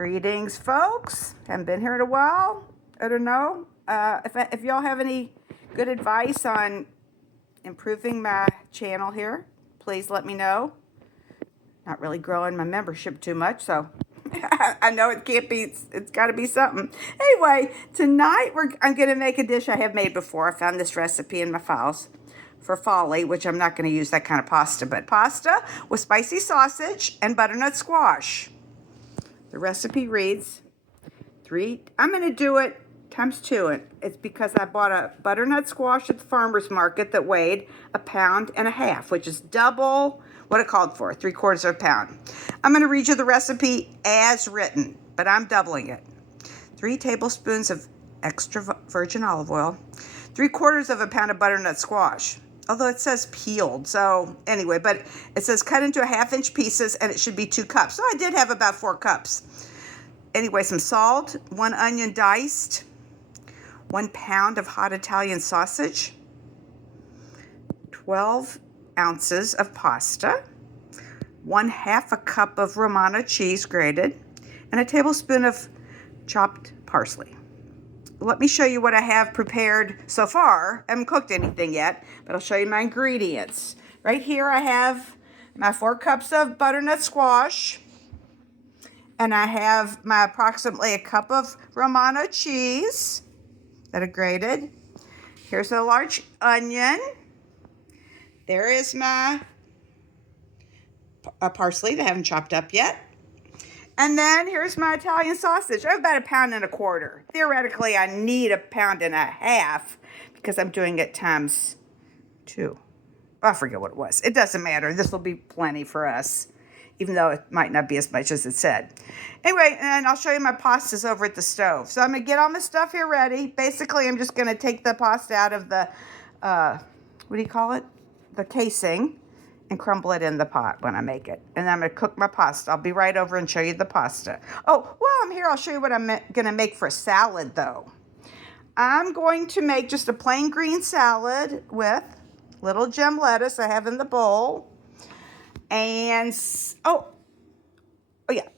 Greetings, folks. Haven't been here in a while. I don't know. If y'all have any good advice on improving my channel here, please let me know. Not really growing my membership too much, so I know it can't be, it's got to be something. Anyway, tonight I'm going to make a dish I have made before. I found this recipe in my files for folly, which I'm not going to use that kind of pasta, but pasta with spicy sausage and butternut squash. The recipe reads I'm going to do it times 2. It's because I bought a butternut squash at the farmer's market that weighed 1.5 pounds, which is double what it called for, 3/4 of a pound. I'm going to read you the recipe as written, but I'm doubling it. 3 tablespoons of extra virgin olive oil, 3/4 of a pound of butternut squash. Although it says peeled, so anyway, but it says cut into 1/2-inch pieces, and it should be 2 cups. So I did have about 4 cups. Anyway, some salt, 1 onion diced, 1 pound of hot Italian sausage, 12 ounces of pasta, 1/2 cup of Romano cheese grated, and a tablespoon of chopped parsley. Let me show you what I have prepared so far. I haven't cooked anything yet, but I'll show you my ingredients. Right here I have my 4 cups of butternut squash, and I have my approximately 1 cup of Romano cheese that I grated. Here's a large onion. There is my parsley that I haven't chopped up yet. And then here's my Italian sausage. I have about 1.25 pounds. Theoretically, I need 1.5 pounds because I'm doing it times 2. I forget what it was. It doesn't matter. This will be plenty for us, even though it might not be as much as it said. Anyway, and I'll show you my pastas over at the stove. So I'm going to get all my stuff here ready. Basically, I'm just going to take the pasta out of the, what do you call it? The casing, and crumble it in the pot when I make it. And I'm going to cook my pasta. I'll be right over and show you the pasta. Oh, while I'm here, I'll show you what I'm going to make for a salad, though. I'm going to make just a plain green salad with little gem lettuce I have in the bowl. And, oh yeah,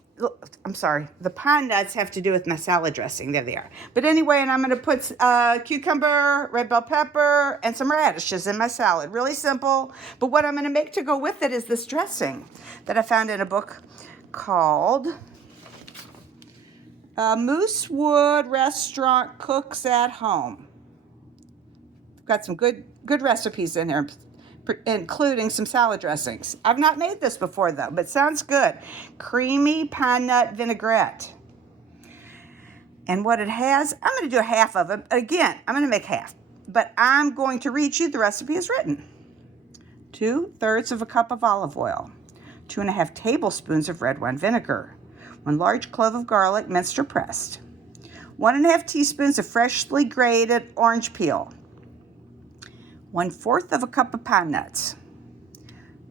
I'm sorry. The pine nuts have to do with my salad dressing. There they are. But anyway, and I'm going to put cucumber, red bell pepper, and some radishes in my salad. Really simple. But what I'm going to make to go with it is this dressing that I found in a book called Moosewood Restaurant Cooks at Home. Got some good recipes in there, including some salad dressings. I've not made this before, though, but sounds good. Creamy pine nut vinaigrette. And what it has, I'm going to do 1/2 of it. Again, I'm going to make 1/2, but I'm going to read you the recipe as written. 2/3 of a cup of olive oil, 2.5 tablespoons of red wine vinegar, 1 large clove of garlic, minced or pressed, 1.5 teaspoons of freshly grated orange peel, 1/4 of a cup of pine nuts,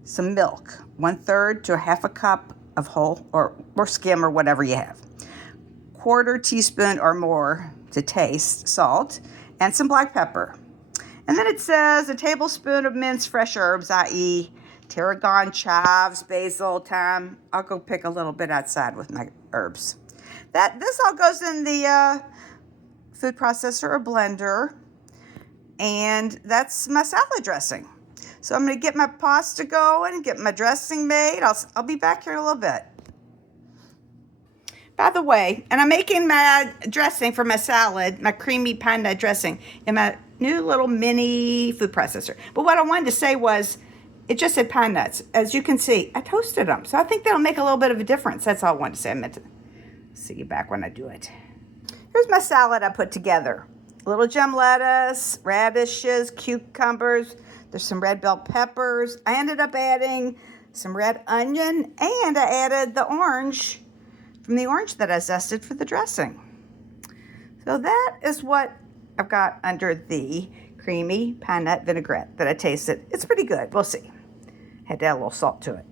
some milk, 1/3 to 1/2 cup of whole or skim or whatever you have, 1/4 teaspoon or more to taste salt, and some black pepper. And then it says a tablespoon of minced fresh herbs, i.e. tarragon, chives, basil, thyme. I'll go pick a little bit outside with my herbs. This all goes in the food processor or blender. And that's my salad dressing. So I'm going to get my pasta going, get my dressing made. I'll be back here in a little bit. By the way, and I'm making my dressing for my salad, my creamy pine nut dressing, in my new little mini food processor. But what I wanted to say was, it just said pine nuts. As you can see, I toasted them. So I think that'll make a little bit of a difference. That's all I wanted to say. I meant to see you back when I do it. Here's my salad I put together. Little gem lettuce, radishes, cucumbers. There's some red bell peppers. I ended up adding some red onion, and I added the orange from the orange that I zested for the dressing. So that is what I've got under the creamy pine nut vinaigrette that I tasted. It's pretty good. We'll see. Had to add a little salt to it.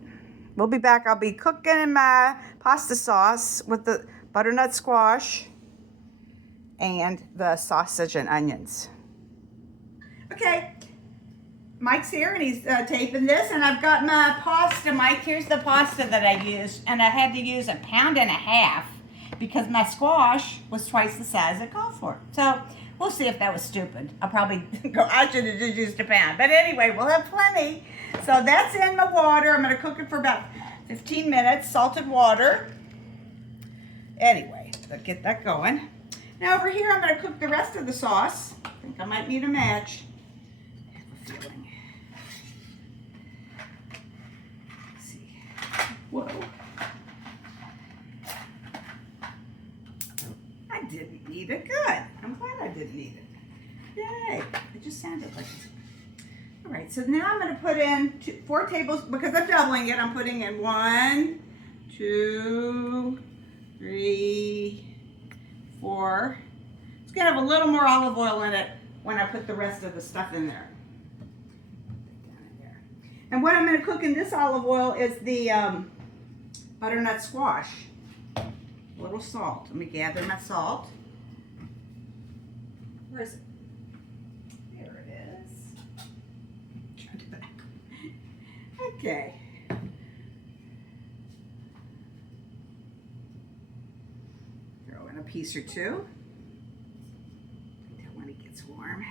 We'll be back. I'll be cooking in my pasta sauce with the butternut squash and the sausage and onions. Okay, Mike's here and he's taping this, and I've got my pasta. Mike, here's the pasta that I used, and I had to use 1.5 pounds. because my squash was twice the size it called for. So we'll see if that was stupid. I'll probably go, I should have just used a pan. But anyway, we'll have plenty. So that's in the water. I'm going to cook it for about 15 minutes, salted water. Anyway, let's get that going. Now over here, I'm going to cook the rest of the sauce. I think I might need a match. I have a feeling. Let's see. Whoa. I didn't need it. Good. I'm glad I didn't need it. Yay. It just sounded like it. All right, so now I'm going to put in 4 tables, because I'm doubling it. I'm putting in 1, 2, 3, 4. It's going to have a little more olive oil in it when I put the rest of the stuff in there. And what I'm going to cook in this olive oil is the butternut squash. A little salt. Let me gather my salt. Where is it? There it is. Try to do that. Okay. Throw in a piece or 2. When it gets warm.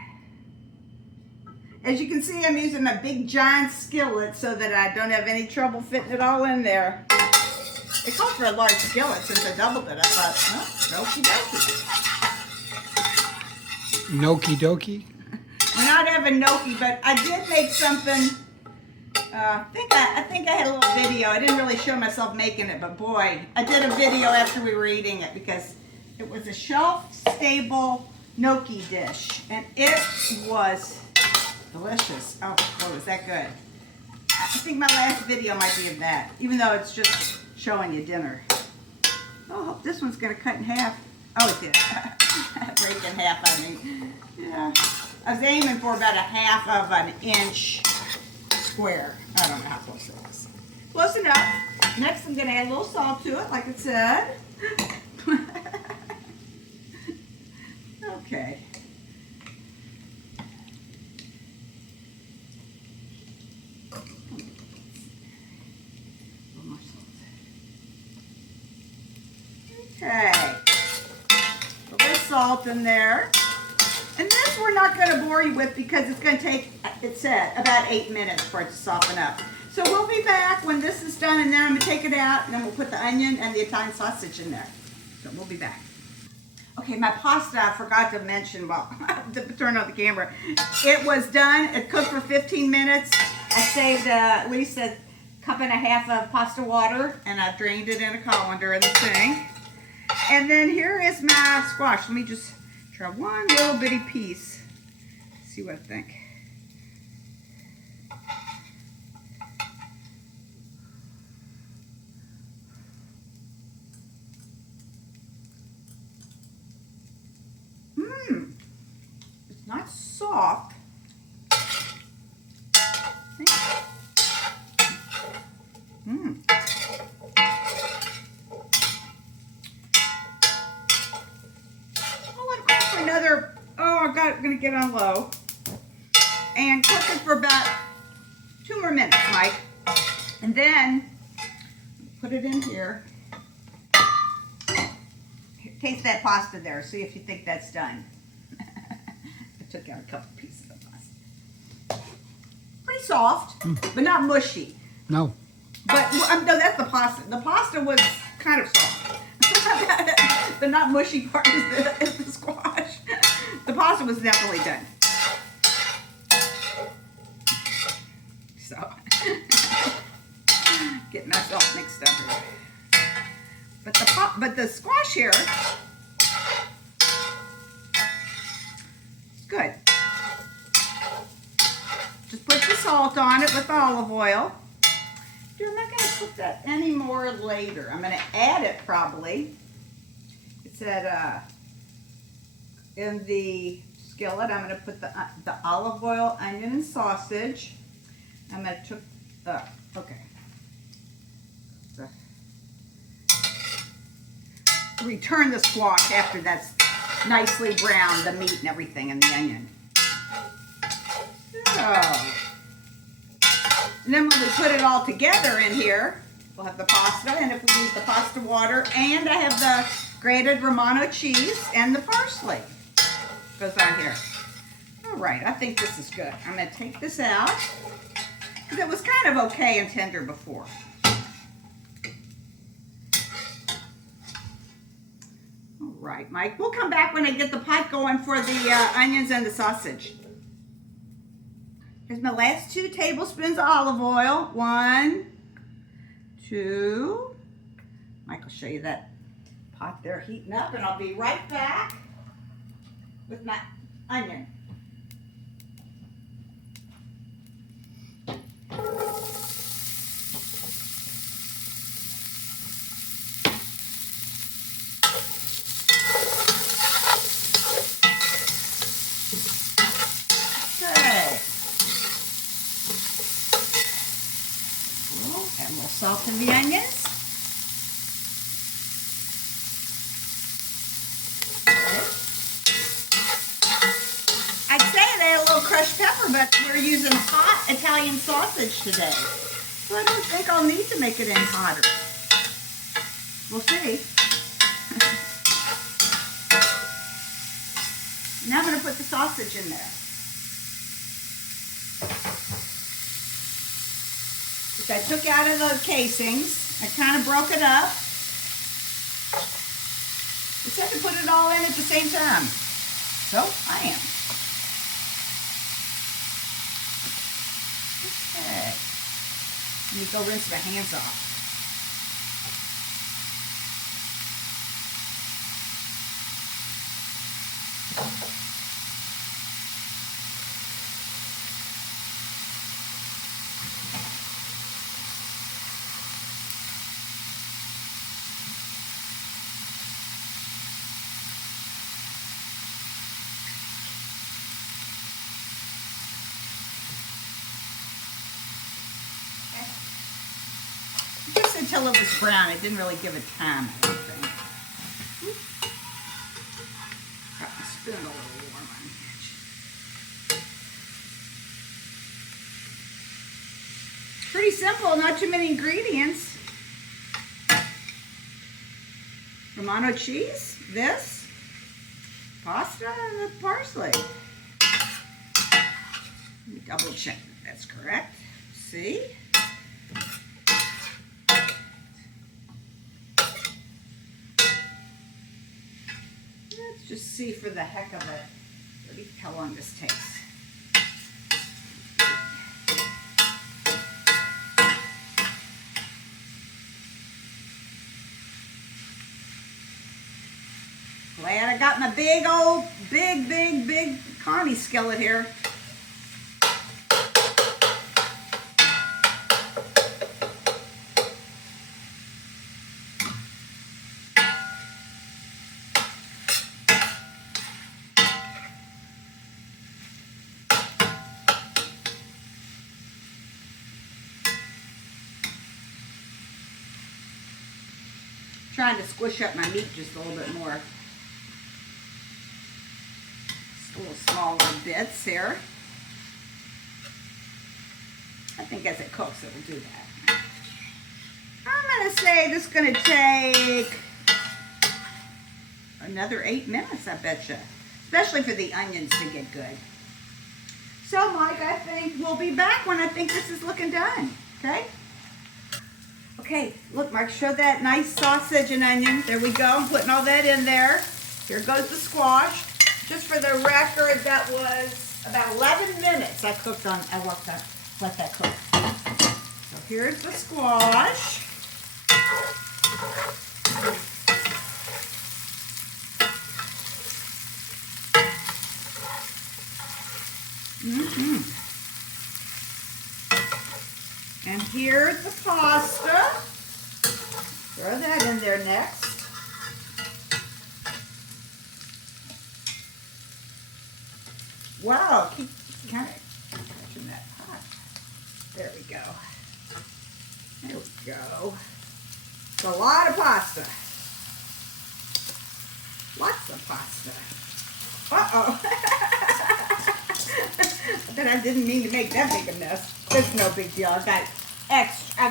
As you can see, I'm using a big giant skillet so that I don't have any trouble fitting it all in there. It called for a large skillet. Since I doubled it, I thought, oh, okie dokie. Gnocchi dokie? We're not having gnocchi, but I did make something. I think I had a little video. I didn't really show myself making it, but boy, I did a video after we were eating it because it was a shelf-stable gnocchi dish, and it was delicious. Oh, boy, was that good. I think my last video might be of that, even though it's just showing you dinner. Oh, I hope this one's going to cut in half. Oh, it did. Break in half, I mean. Yeah. I was aiming for about a half of an inch square. I don't know how close it was. Close enough. Next, I'm going to add a little salt to it, like it said. Okay. Okay. A little salt in there. And this we're not going to bore you with because it's going to take, it said, about 8 minutes for it to soften up. So we'll be back when this is done, and then I'm going to take it out, and then we'll put the onion and the Italian sausage in there. So we'll be back. Okay, my pasta, I forgot to mention, well, to turn on the camera. It was done. It cooked for 15 minutes. I saved at least a cup and a half of pasta water, and I drained it in a colander in the sink. And then here is my squash. Let me just try one little bitty piece. See what I think. It's not soft. Another, I'm gonna get on low and cook it for about 2 more minutes, Mike, and then put it in here. Taste that pasta there. See if you think that's done. I took out a couple pieces of pasta. Pretty soft, but not mushy. No. But no, that's the pasta. The pasta was kind of soft. The not mushy part is the squash. The pasta was definitely done. So, getting myself mixed up here. But the squash here, good. Just put the salt on it with the olive oil. Dude, I'm not going to put that anymore later. I'm going to add it probably. It said in the skillet, I'm going to put the olive oil, onion, and sausage. I'm going to return the squash after that's nicely browned, the meat and everything, and the onion. So, and then when we put it all together in here, We'll have the pasta, and if we need the pasta water, and I have the grated Romano cheese and the parsley. Goes on here. All right, I think this is good. I'm going to take this out because it was kind of okay and tender before. All right, Mike. We'll come back when I get the pot going for the onions and the sausage. Here's my last 2 tablespoons of olive oil. 1, 2. Mike will show you that pot there heating up, and I'll be right back with my onion. And we'll soften the onions. I'd say they had a little crushed pepper, but we're using hot Italian sausage today. So I don't think I'll need to make it any hotter. We'll see. Now I'm going to put the sausage in there. Which I took out of the casings. I kind of broke it up. Just had to put it all in at the same time. So I am. Okay. Let me go rinse my hands off. Just until it was brown. It didn't really give it time, I don't think. Got my spoon a little warm on the edge. Pretty simple, not too many ingredients. Romano cheese, this, pasta, and the parsley. Let me double check that that's correct. See? Let's just see for the heck of it how long this takes. Glad I got my big old, big Connie skillet here. Trying to squish up my meat just a little bit more. Just a little smaller bits here. I think as it cooks, it will do that. I'm going to say this is going to take another 8 minutes, I bet you. Especially for the onions to get good. So, Mike, I think we'll be back when I think this is looking done. Okay? Okay, look, Mark, show that nice sausage and onion. There we go. I'm putting all that in there. Here goes the squash. Just for the record, that was about 11 minutes I cooked on. I let that cook. So here's the squash. And here's the pasta. Throw that in there next. Wow, keep kind of touching that pot. There we go. There we go. It's a lot of pasta. Lots of pasta. Uh-oh. But I didn't mean to make that big a mess. It's no big deal. I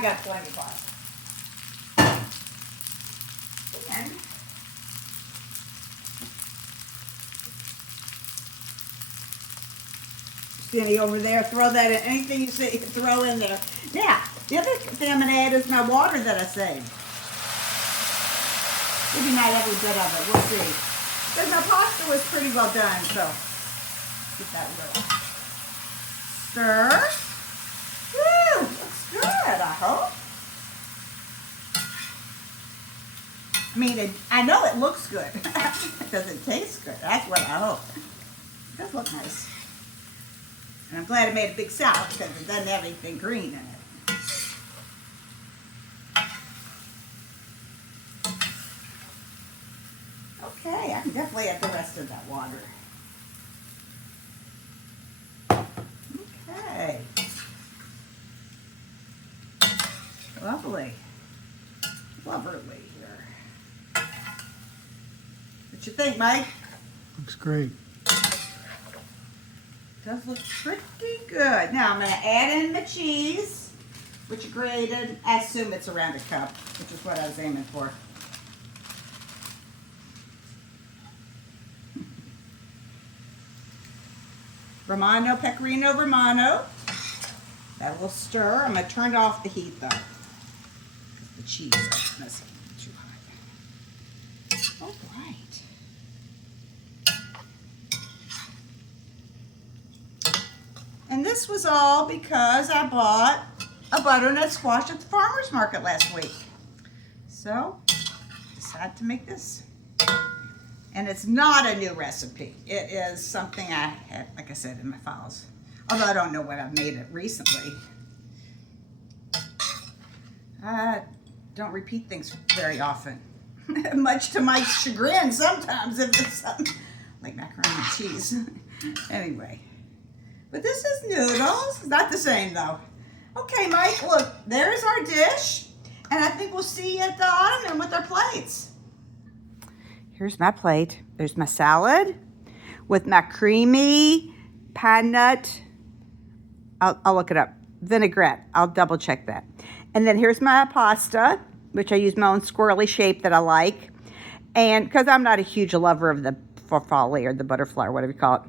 got plenty of pasta. in. Skinny over there, throw that in. Anything you see, throw in there. Now, the other thing I'm going to add is my water that I saved. Maybe not every bit of it. We'll see. Because my pasta was pretty well done, so get that little stir. Woo! Looks good, I hope. I mean, I know it looks good. Does it taste good? That's what I hope. It does look nice. And I'm glad I made a big salad because it doesn't have anything green in it. Okay, I can definitely add the rest of that water. Okay. Lovely. Lovely here. What you think, Mike? Looks great. Does look pretty good. Now I'm going to add in the cheese, which I grated. I assume it's around a cup, which is what I was aiming for. Pecorino Romano. That will stir. I'm going to turn off the heat though. The cheese is too hot. All right. And this was all because I bought a butternut squash at the farmer's market last week. So, decided to make this. And it's not a new recipe. It is something I had, like I said, in my files. Although I don't know when I've made it recently. I don't repeat things very often. Much to my chagrin sometimes if it's something like macaroni and cheese. Anyway. But this is noodles. It's not the same though. Okay, Mike, look, there's our dish. And I think we'll see you at the ottoman with our plates. Here's my plate. There's my salad with my creamy pine nut. I'll look it up. Vinaigrette. I'll double check that. And then here's my pasta, which I use my own squirrely shape that I like. And because I'm not a huge lover of the farfalle or the butterfly or whatever you call it.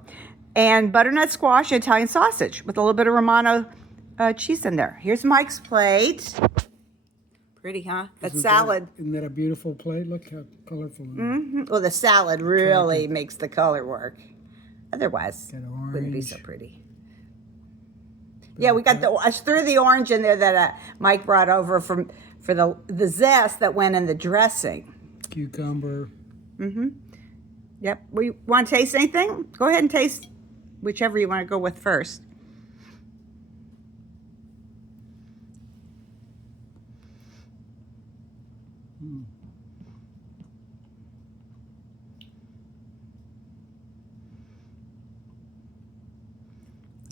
And butternut squash and Italian sausage with a little bit of Romano cheese in there. Here's Mike's plate. Pretty, huh? That salad. Isn't that a beautiful plate? Look how colorful it is. Mm-hmm. Well, the salad really makes the color work. Otherwise, it wouldn't be so pretty. Yeah, we got I threw the orange in there that Mike brought over for the zest that went in the dressing. Cucumber. Mm-hmm. Yep. We want to taste anything? Go ahead and taste whichever you want to go with first. Mm.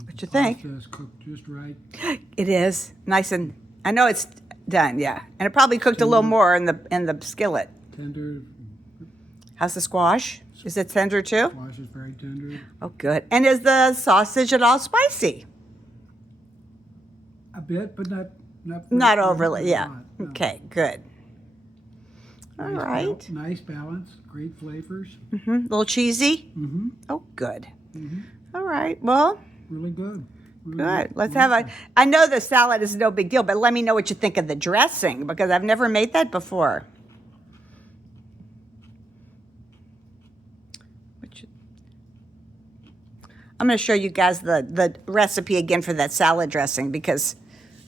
What you think? Pasta is cooked just right. It is nice and I know it's done. Yeah, and it probably cooked a little more in the skillet. Tender. How's the squash? Is it tender too? Squash is very tender. Oh, good. And is the sausage at all spicy? A bit, but not overly. Yeah. No. Okay. Good. All right. Nice balance. Great flavors. Mm-hmm. A little cheesy. Mm-hmm. Oh, good. Mm-hmm. All right. Well. Really good. Really Good. good. Let's have a. I know the salad is no big deal, but let me know what you think of the dressing because I've never made that before. I'm going to show you guys the recipe again for that salad dressing because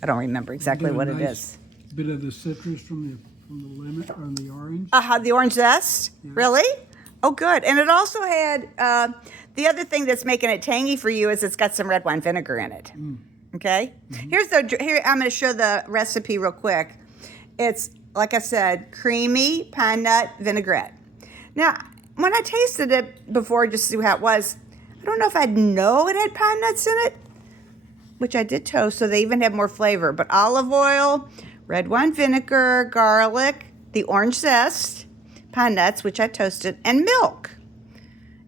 I don't remember exactly what it is. Bit of the citrus from the lemon or the orange. The orange zest? Yeah. Really? Oh, good. And it also had, the other thing that's making it tangy for you is it's got some red wine vinegar in it. Mm. Okay? Mm-hmm. Here, I'm going to show the recipe real quick. It's, like I said, creamy pine nut vinaigrette. Now, when I tasted it before just to see how it was, I don't know if I'd know it had pine nuts in it, which I did toast, so they even have more flavor. But olive oil, red wine vinegar, garlic, the orange zest, pine nuts, which I toasted, and milk.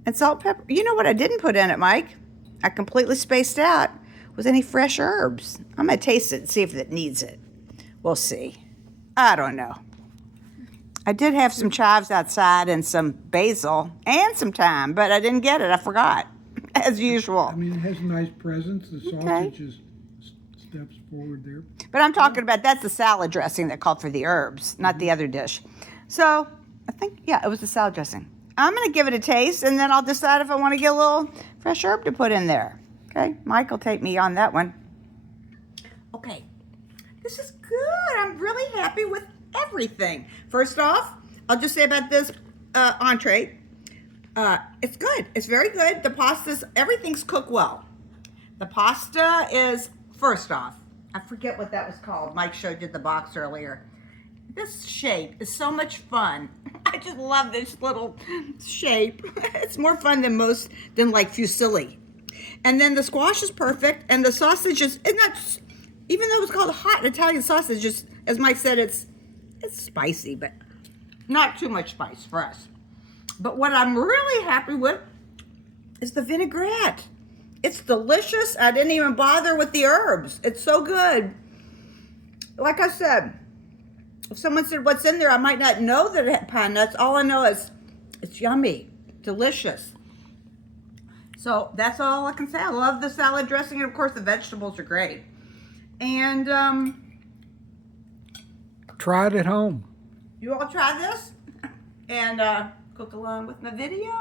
And salt, pepper. You know what I didn't put in it, Mike? I completely spaced out. Was any fresh herbs? I'm going to taste it and see if it needs it. We'll see. I don't know. I did have some chives outside and some basil and some thyme, but I didn't get it. I forgot, as usual. I mean, it has a nice presence. The Okay. sausage is steps forward there. But I'm talking about, that's the salad dressing that called for the herbs, not the other dish. So I think, yeah, it was the salad dressing. I'm going to give it a taste, and then I'll decide if I want to get a little fresh herb to put in there. Okay, Mike will take me on that one. Okay, this is good. I'm really happy with everything. First off, I'll just say about this entree. It's good. It's very good. The pastas, everything's cooked well. The pasta is, first off, I forget what that was called. Mike showed you the box earlier. This shape is so much fun. I just love this little shape. It's more fun than like fusilli. And then the squash is perfect, and the sausage is not, even though it's called hot Italian sausage, just as Mike said, it's spicy, but not too much spice for us. But what I'm really happy with is the vinaigrette. It's delicious. I didn't even bother with the herbs. It's so good. Like I said, if someone said what's in there, I might not know that it had pine nuts. All I know is it's yummy, delicious. So that's all I can say. I love the salad dressing, and of course the vegetables are great. And Try it at home. you all try this and cook along with my video,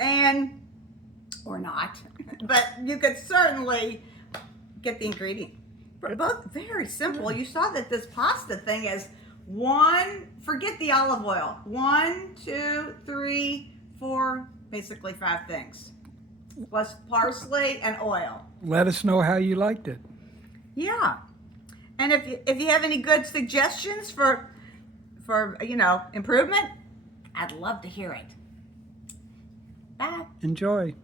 and or not, but you could certainly get the ingredient. They're both very simple. You saw that this pasta thing is forget the olive oil. 1, 2, 3, 4, basically 5 things. Plus parsley and oil. Let us know how you liked it. Yeah. And if you have any good suggestions for improvement, I'd love to hear it. Bye. Enjoy.